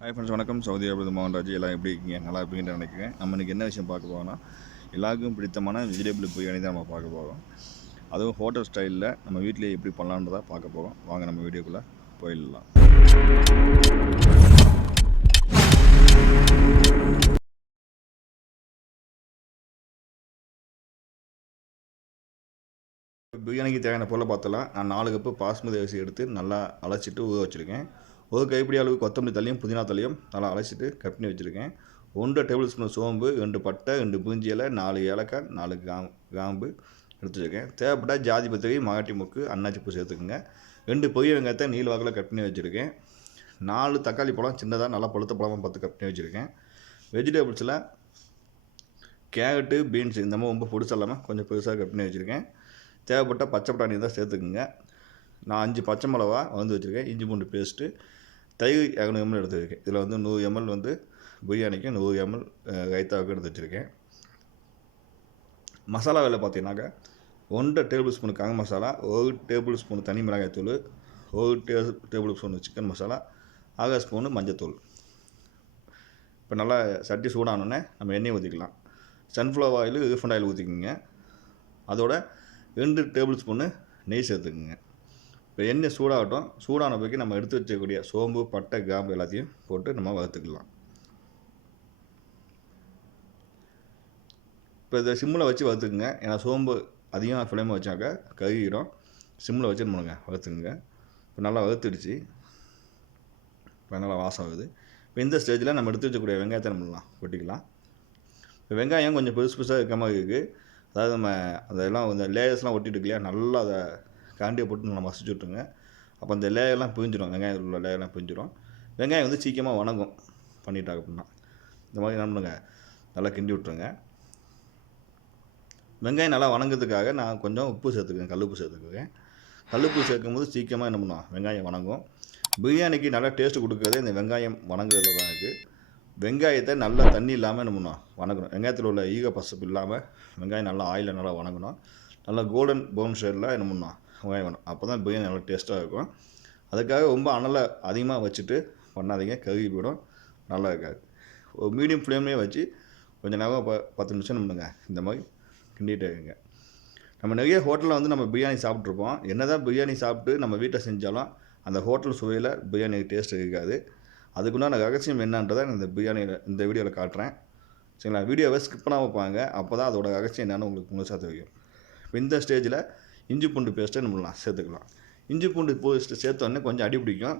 Hi friends வணக்கம். Saudi அரேபிய மோகன்ராஜ். எல்லாம் எப்படி இருக்கீங்க? நல்லா இருப்பீங்கன்னு நினைக்கிறேன். நம்ம இன்றைக்கி என்ன விஷயம் பார்க்க போகிறோம்னா எல்லாருக்கும் பிடித்தமான வெஜிடபிள் பிரியாணி தான் நம்ம பார்க்க போகிறோம் அதுவும் ஹோட்டல் ஸ்டைலில் நம்ம வீட்டிலே எப்படி பண்ணலான்றதா பார்க்க போகிறோம் வாங்க நம்ம வீடியோக்குள்ளே போயிடலாம். பிரியாணிக்கு தேவையான பொருளை பார்த்தலாம் நான் நாலு கப்பு பாஸ்மதி அரிசி எடுத்து நல்லா அழைச்சிட்டு ஊற வச்சுருக்கேன். ஒரு கைப்பிடி அளவு கொத்தமல்லி தலையும் புதினா தலையும் நல்லா அலசிட்டு கட் பண்ணி வச்சுருக்கேன். ஒன்றரை டேபிள் ஸ்பூன் சோம்பு ரெண்டு பட்டை ரெண்டு பூஞ்சி இலை நாலு ஏலக்காய் நாலு கிராம் கிராம்பு எடுத்து வச்சுருக்கேன். தேவைப்பட்டால் ஜாதி பத்திரி மகாட்டி முக்கு அன்னாச்சி பூ சேர்த்துக்குங்க. ரெண்டு பெரிய வெங்காயத்தை நீள் வாக்கில் கட் பண்ணி வச்சுருக்கேன். நாலு தக்காளி பழம் சின்னதாக நல்லா பழுத்த பழமாக பார்த்து கட் பண்ணி வச்சுருக்கேன். வெஜிடபிள்ஸில் கேரட்டு பீன்ஸ் இந்த மாதிரி ரொம்ப பொடிசு இல்லாமல் கொஞ்சம் பெருசாக கட் பண்ணி வச்சுருக்கேன். தேவைப்பட்ட பச்சை பட்டாணி தான் சேர்த்துக்குங்க. நான் அஞ்சு பச்சை மிளகா வந்து வச்சுருக்கேன். இஞ்சி பூண்டு பேஸ்ட்டு தயிர் இரநூறு எம்எல் எடுத்து வச்சுருக்கேன் இதில் வந்து நூறு எம்எல் வந்து பிரியாணிக்கு நூறு எம்எல் ரைத்தாவுக்கு எடுத்து வச்சுருக்கேன் மசாலா வேலை பார்த்தீங்கன்னாக்கா ஒன்றரை டேபிள் ஸ்பூன் கங்க மசாலா ஒரு டேபிள் ஸ்பூன் தனி மிளகாய் தூள் ஒரு டே டேபிள் ஸ்பூன் சிக்கன் மசாலா அரை ஸ்பூனு மஞ்சத்தூள். இப்போ நல்லா சட்டி சூடானோடனே நம்ம எண்ணெய் ஊற்றிக்கலாம் சன்ஃப்ளவர் ஆயில் ரீஃபண்ட் ஆயில் ஊற்றிக்கோங்க அதோட ரெண்டு டேபிள் ஸ்பூனு நெய் சேர்த்துக்குங்க. இப்போ எண்ணெய் சூடாகட்டும் சூடான பிறகு நம்ம எடுத்து வச்சக்கூடிய சோம்பு பட்டை கிராம்பு எல்லாத்தையும் போட்டு நம்ம வறுத்துக்கலாம். இப்போ இதை சிம்மில் வச்சு வறுத்துக்குங்க. ஏன்னா சோம்பு அதிகம் ஃப்ளேம் வச்சாக்க கருகிடும் சிம்மில் வச்சு பண்ணுங்க? வறுத்துக்குங்க. இப்போ நல்லா வறுத்துடுச்சு. இப்போ நல்லா வாசம் ஆகுது. இப்போ இந்த ஸ்டேஜில் நம்ம எடுத்து வச்சக்கூடிய வெங்காயத்தை பண்ணலாம்? கொட்டிக்கலாம். இப்போ வெங்காயம் கொஞ்சம் பெருசு பெருசாக இருக்க மாதிரி இருக்குது அதாவது நம்ம அதெல்லாம் இந்த லேயர்ஸ்லாம் ஒட்டிட்டு இல்லையா? நல்லா அதை காண்டியை போட்டு நல்லா மசிச்சு விட்டுருங்க. அப்போ அந்த லேயர்லாம் பிரிஞ்சிடும் வெங்காயம் உள்ள லேயர்லாம் பிரிஞ்சிடும் வெங்காயம் வந்து சீக்கிரமாக வணங்கும். பண்ணிட்டாங்க அப்படின்னா. இந்த மாதிரி என்ன பண்ணுங்க? நல்லா கிண்டி விட்ருங்க வெங்காயம் நல்லா வணங்குறதுக்காக நான் கொஞ்சம் உப்பு சேர்த்துக்குவேன். கல்லுப்பு சேர்த்துக்குவேன். கல்லுப்பு சேர்க்கும் போது சீக்கிரமாக என்ன பண்ணுவோம் வெங்காயம் வணங்கும். பிரியாணிக்கு நல்லா டேஸ்ட் கொடுக்குறதே இந்த வெங்காயம் வணங்குறதுல தான் இருக்குது வெங்காயத்தை நல்லா தண்ணி இல்லாமல் என்ன பண்ணுவோம் வணங்கணும். வெங்காயத்தில் உள்ள ஈக பசப்பு இல்லாமல் வெங்காயம் நல்லா ஆயிலில் நல்லா வணங்கணும். நல்லா கோல்டன் ப்ரௌன் ஷேடில் என்ன பண்ணுவோம் வெங்காயம் வேணும் அப்போ தான் பிரியாணி நல்லா டேஸ்ட்டாக இருக்கும். அதுக்காக ரொம்ப அனலை அதிகமாக வச்சுட்டு பண்ணாதீங்க. கருகி போயிடும். நல்லா இருக்காது. ஒரு மீடியம் ஃப்ளேம்லேயே வச்சு கொஞ்சம் நேரம் ப பத்து நிமிஷம் பண்ணுங்க இந்த மாதிரி கிண்டிகிட்டே இருங்க. நம்ம நிறைய ஹோட்டலில் வந்து நம்ம பிரியாணி சாப்பிட்ருப்போம் என்ன தான் பிரியாணி சாப்பிட்டு நம்ம வீட்டில் செஞ்சாலும் அந்த ஹோட்டல் சுவையில் பிரியாணி டேஸ்ட் இருக்காது. அதுக்குண்டான ரகசியம் என்னன்றதை நான் இந்த பிரியாணியில் இந்த வீடியோவில் காட்டுறேன். சரிங்களா? வீடியோவை ஸ்கிப் பண்ணாமல் பாருங்க. அப்போ தான் அதோட ரகசியம் என்னென்னு உங்களுக்கு முழுசாக தெரியும். இந்த ஸ்டேஜில் இஞ்சி பூண்டு பேஸ்ட்டை நம்மளாம் சேர்த்துக்கலாம். இஞ்சி பூண்டு பேஸ்ட்டு சேர்த்தோடனே கொஞ்சம் அடி பிடிக்கும்.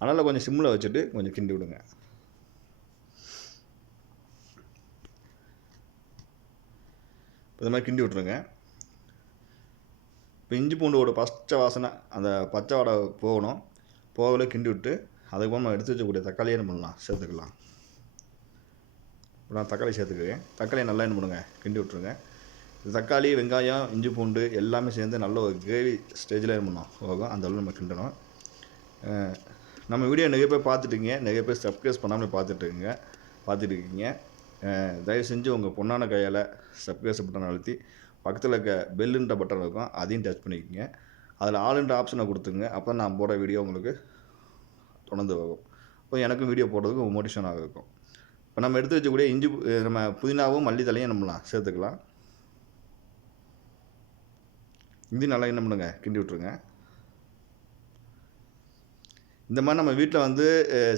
அதனால் கொஞ்சம் சிம்மில் வச்சுட்டு கொஞ்சம் கிண்டி விடுங்க. இந்த மாதிரி கிண்டி விட்ருங்க இப்போ இஞ்சி பூண்டோட பச்சை வாசனை அந்த பச்சை வடை போகணும். போகல கிண்டி விட்டு அதுக்கப்புறம் நம்ம எடுத்து வச்சக்கூடிய தக்காளியை என்ன பண்ணலாம் சேர்த்துக்கலாம். இப்போ நான் தக்காளி சேர்த்துக்குவேன் தக்காளியை நல்லா என்ன பண்ணுங்க கிண்டி விட்ருங்க தக்காளி வெங்காயம் இஞ்சி பூண்டு எல்லாமே சேர்ந்து நல்ல ஒரு கிரேவி ஸ்டேஜில் என்ன பண்ணோம் போகும். அந்த அளவு நம்ம கிண்டணும். நம்ம வீடியோ நிறைய பேர் பார்த்துட்டுங்க நிறைய பேர் சப்ஸ்கிரைப் பண்ணாமல் பார்த்துட்டு பார்த்துட்டு இருக்கீங்க தயவு செஞ்சு உங்கள் பொண்ணான கையால் சப்ஸ்கிரைப் பட்டன் அழுத்தி பக்கத்தில் இருக்க பெல்லுன்ற பட்டன் இருக்கும். அதையும் டச் பண்ணிக்கோங்க. அதில் ஆளுன்ற ஆப்ஷனை கொடுத்துங்க அப்போ நான் போடுற வீடியோ உங்களுக்கு தொடர்ந்து வரும். அப்போ எனக்கும் வீடியோ போடுறதுக்கு மோட்டிவேஷனாக இருக்கும். இப்போ நம்ம எடுத்து வச்சக்கூடிய இஞ்சி நம்ம புதினாவும் மல்லி தலையும் நம்மலாம் சேர்த்துக்கலாம். இது நல்லா என்ன பண்ணுங்க? கிண்டி விட்ருங்க இந்த மாதிரி நம்ம வீட்டில் வந்து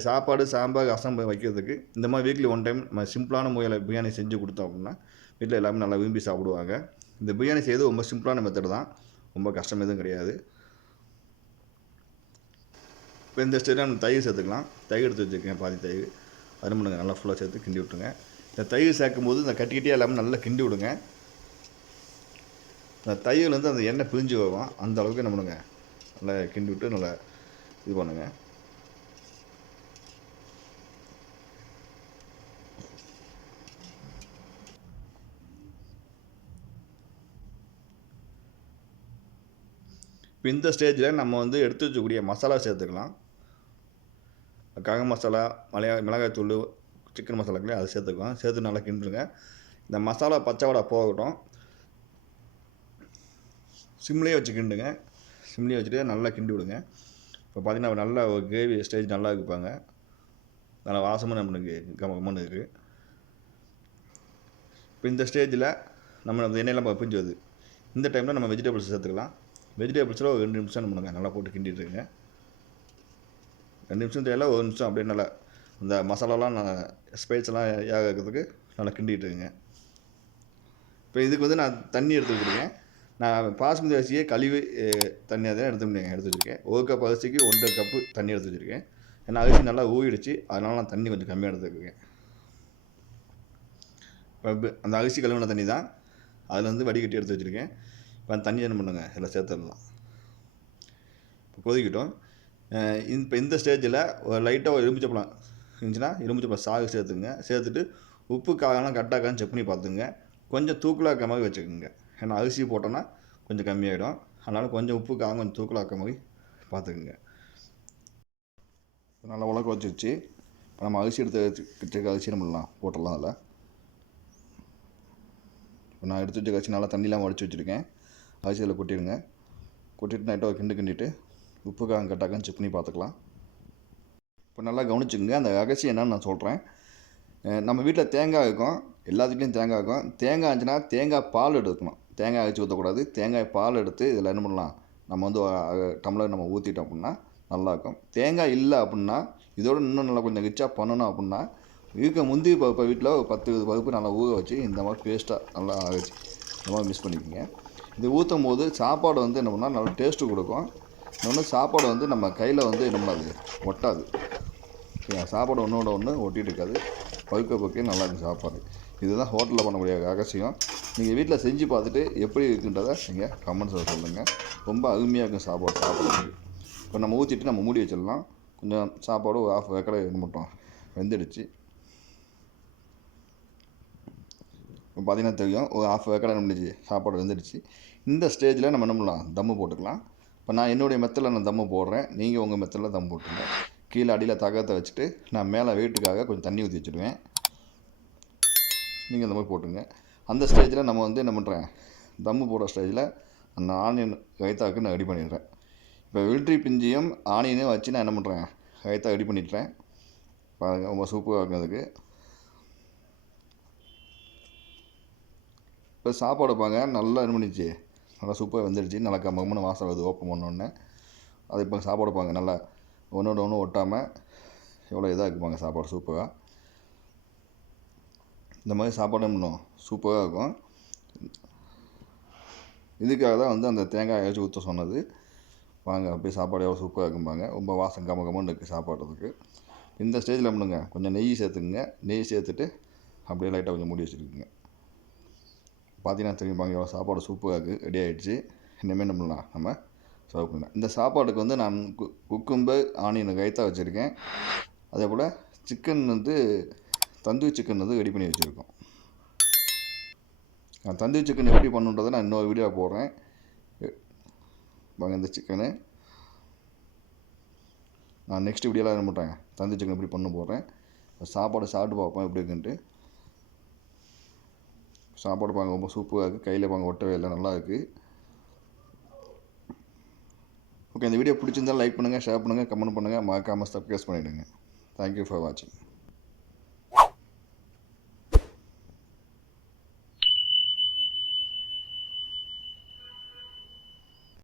சாப்பாடு சாம்பார் ரசம் வைக்கிறதுக்கு இந்த மாதிரி வீக்லி ஒன் டைம் நம்ம சிம்பிளான முறையில் பிரியாணி செஞ்சு கொடுத்தோம் அப்படின்னா வீட்டில் எல்லாமே நல்லா விரும்பி சாப்பிடுவாங்க. இந்த பிரியாணி செய்யறது ரொம்ப சிம்பிளான மெத்தடு தான். ரொம்ப கஷ்டம் எதுவும் கிடையாது. இப்போ இந்த ஸ்டேஜில் நம்ம தயிர் சேர்த்துக்கலாம். தயிர் எடுத்து வச்சுருக்கேன் பாதி தயிர். அது நல்லா ஃபுல்லாக சேர்த்து கிண்டி விட்டுருங்க. இந்த தயிர் சேர்க்கும் போது இந்த கட்டிக்கிட்டே எல்லாமே நல்லா கிண்டி விடுங்க. அந்த தையலேருந்து அந்த எண்ணெய் பிரிஞ்சு வரும் அந்த அளவுக்கு என்ன பண்ணுங்க? நல்லா கிண்டி விட்டு நல்லா இது பண்ணுங்க. இப்போ இந்த ஸ்டேஜில் நம்ம வந்து எடுத்து வச்சக்கூடிய மசாலா சேர்த்துக்கலாம். கக மசாலா மலையா மிளகாய்த்தூள் சிக்கன் மசாலாக்குள்ளே அதை சேர்த்துக்கலாம். சேர்த்து நல்லா கிண்டுருங்க இந்த மசாலா பச்சை வடை போகட்டும். சிம்லேயே வச்சு கிண்டுங்க சிம்லேயே வச்சுட்டு நல்லா கிண்டி விடுங்க. இப்போ பார்த்தீங்கன்னா நல்ல ஒரு கிரேவி ஸ்டேஜ் நல்லா இருக்குப்பாங்க. நல்லா வாசமும் நம்மளுக்கு கம கம்மன்னு இருக்குது இப்போ இந்த ஸ்டேஜில் நம்ம அந்த எண்ணெயெல்லாம் பிரிஞ்சு வருது இந்த டைமில் நம்ம வெஜிடபிள்ஸ் சேர்த்துக்கலாம். வெஜிடபிள்ஸில் ஒரு ரெண்டு நிமிஷம் நம்ம நல்லா போட்டு கிண்டிட்டு இருங்க. ரெண்டு நிமிஷம் தெரியல ஒரு நிமிஷம் அப்படியே நல்லா இந்த மசாலாலாம் நான் ஸ்பைஸ்லாம் ஏகாக்கிறதுக்கு நல்லா கிண்டிட்டு இருங்க. இப்போ இதுக்கு வந்து நான் தண்ணி எடுத்து வச்சுருக்கேன். நான் பாஸ்மதி அரிசியே கழுவி தண்ணி தான் எடுத்து எடுத்து வச்சுருக்கேன் ஒரு கப் அரிசிக்கு ஒன்றரை கப்பு தண்ணி எடுத்து வச்சுருக்கேன் ஏன்னா அரிசி நல்லா ஊறிடுச்சு. அதனால நான் தண்ணி கொஞ்சம் கம்மியாக எடுத்துருக்கேன் இப்போ அந்த அரிசி கழுவின தண்ணி தான் அதில் வந்து வடிகட்டி எடுத்து வச்சுருக்கேன். இப்போ அந்த தண்ணி என்ன பண்ணுங்க? இதில் சேர்த்துடலாம். இப்போ கொதிக்கிட்டோம். இந்த- இப்போ இந்த ஸ்டேஜில் ஒரு லைட்டாக ஒரு எலுமிச்சப்பழம் இருந்துச்சுன்னா எலுமிச்சப்பழம் சாகு சேர்த்துங்க. சேர்த்துட்டு உப்பு காகலாம் கரெக்டாக செக் பண்ணி பார்த்துங்க கொஞ்சம் தூக்கலாக இருக்க மாதிரி வச்சுக்கோங்க. ஏன்னா அரிசி போட்டோன்னா கொஞ்சம் கம்மியாயிடும். அதனால் கொஞ்சம் உப்பு காகம் கொஞ்சம் தூக்கலாக இருக்க மாதிரி பார்த்துக்குங்க. நல்லா உலக்க வச்சிருச்சு. இப்போ நம்ம அரிசி எடுத்து வச்சுருக்க அரிசி நம்மலாம் போட்டுடலாம் அதில். இப்போ நான் எடுத்து வச்ச அரிசி நல்லா தண்ணிலாம் உடச்சி வச்சுருக்கேன். அரிசி அதில் கொட்டிடுங்க. கொட்டிட்டு நைட்டாக கிண்டு கிண்டிட்டு உப்பு காரம் கட்டாக்கான்னு செக் பண்ணி பார்த்துக்கலாம். இப்போ நல்லா கவனிச்சுக்கோங்க. அந்த ரகசியம் என்னன்னு நான் சொல்கிறேன் நம்ம வீட்டில் தேங்காய் இருக்கும். எல்லாத்துக்கிட்டையும் தேங்காய் இருக்கும். தேங்காய் இருந்துச்சுன்னா தேங்காய் பால் எடுக்கணும் தேங்காய் அரைச்சி ஊற்றக்கூடாது தேங்காய் பால் எடுத்து இதில் என்ன பண்ணலாம்? நம்ம வந்து டம்ளர் நம்ம ஊற்றிட்டோம் அப்படின்னா நல்லாயிருக்கும். தேங்காய் இல்லை அப்படின்னா இதோட இன்னும் நல்லா கொஞ்சம் ரிச்சாக பண்ணணும் அப்படின்னா இருக்க முந்தி பருப்பை வீட்டில் ஒரு பத்து இருபது பருப்பு நல்லா ஊற வச்சு இந்த மாதிரி பேஸ்ட்டாக நல்லா ஆகிச்சு இந்த மாதிரி மிஸ் பண்ணிக்கோங்க. இது ஊற்றும் போது சாப்பாடு வந்து என்ன பண்ணால் நல்லா டேஸ்ட்டு கொடுக்கும். இன்னொன்று சாப்பாடு வந்து நம்ம கையில் வந்து என்ன பண்ணாது? ஒட்டாது. சாப்பாடு ஒன்றோட ஒன்று ஒட்டிகிட்டு இருக்காது. பருக்க பழுக்க நல்லா இருக்கும் சாப்பாடு. இதுதான் ஹோட்டலில் பண்ணக்கூடிய ரகசியம். நீங்கள் வீட்டில் செஞ்சு பார்த்துட்டு எப்படி இருக்குன்றதை நீங்கள் கமெண்ட்ஸில் சொல்லுங்கள் ரொம்ப அருமையாக இருக்கும் சாப்பாடு சாப்பாடு. இப்போ நம்ம ஊற்றிட்டு நம்ம மூடி வச்சிடலாம். கொஞ்சம் சாப்பாடு ஒரு ஆஃப் வேக்கடை இது மட்டும் வெந்துடுச்சு. இப்போ பார்த்தீங்கன்னா தெரியும் ஒரு ஆஃப் வேக்கடை முடிஞ்சு சாப்பாடு வெந்துடுச்சு. இந்த ஸ்டேஜில் நம்ம என்ன பண்ணலாம்? தம்மு போட்டுக்கலாம். இப்போ நான் என்னுடைய மெத்தடில் நான் தம்மு போடுறேன். நீங்கள் உங்கள் மெத்தடில் தம் போட்டுருங்க கீழே அடியில் தகத்தை வச்சுட்டு நான் மேலே வெயிட்டுக்காக கொஞ்சம் தண்ணி ஊற்றி வச்சுடுவேன். நீங்கள் இந்த மாதிரி போட்டுங்க. அந்த ஸ்டேஜில் நம்ம வந்து என்ன பண்ணுறேன் தம்மு போடுற ஸ்டேஜில் அந்த ஆனியன் ரைத்தாவுக்கு நான் ரெடி பண்ணிடுறேன். இப்போ வில்ட்ரி பிஞ்சியும் ஆனியனையும் வச்சு நான் என்ன பண்ணுறேன் ரைத்தா ரெடி பண்ணிடுறேன். பாருங்க ரொம்ப சூப்பராக இருக்கும் அதுக்கு. இப்போ சாப்பாடு வைப்பாங்க நல்லா என்ன பண்ணிச்சு நல்லா சூப்பராக வந்துடுச்சு. நல்லா கம்மன்னு வாசம் வருது ஓப்பன் பண்ணோடனே அது இப்போ சாப்பாடு வைப்பாங்க நல்லா ஒன்றோட ஒன்று ஒட்டாமல் எவ்வளோ இதாக இருக்குப்பாங்க சாப்பாடு சூப்பராக இந்த மாதிரி சாப்பாடு பண்ணும் சூப்பராக இருக்கும். இதுக்காக தான் வந்து அந்த தேங்காய் அரைச்சி ஊற்ற சொன்னது. வாங்க அப்படியே சாப்பாடு எவ்வளோ சூப்பராக இருக்கும்பாங்க. ரொம்ப வாசம் கம கமன்னு இருக்குது சாப்பாடுறதுக்கு. இந்த ஸ்டேஜில் பண்ணுங்க. கொஞ்சம் நெய் சேர்த்துக்குங்க. நெய் சேர்த்துட்டு அப்படியே லைட்டாக கொஞ்சம் மூடி வச்சுருக்குங்க. பார்த்தீங்கன்னா தெரியுமாங்க எவ்வளோ சாப்பாடு சூப்பராக இருக்குது ரெடி ஆகிடுச்சு இனிமேல் என்ன பண்ணலாம்? நம்ம சர்வ் பண்ணலாம். இந்த சாப்பாடுக்கு வந்து நான் கு குக்கும்பு ஆனியன் ரைத்தா வச்சுருக்கேன். அதே போல் சிக்கன் வந்து தந்தூரி சிக்கன் வந்து ரெடி பண்ணி வச்சுருக்கோம். நான் தந்தூரி சிக்கன் எப்படி பண்ணுன்றதை நான் இன்னொரு வீடியோ போடுறேன். வாங்க இந்த சிக்கனு நான் நெக்ஸ்ட் வீடியோவில் என்ன பண்ணுறேன் தந்தூரி சிக்கன் எப்படி பண்ண போடுறேன். சாப்பாடு சாப்பிட்டு பார்ப்போம் எப்படி இருக்குன்ட்டு. சாப்பாடு பாங்க ரொம்ப சூப்பராக இருக்குது கையில் பாங்க ஒட்டவே இல்லை நல்லா இருக்குது ஓகே இந்த வீடியோ பிடிச்சிருந்தா லைக் பண்ணுங்கள் ஷேர் பண்ணுங்கள் கமெண்ட் பண்ணுங்கள் மறக்காமல் சப்ஸ்கிரைப் பண்ணிவிடுங்க தேங்க்யூ ஃபார் வாட்சிங்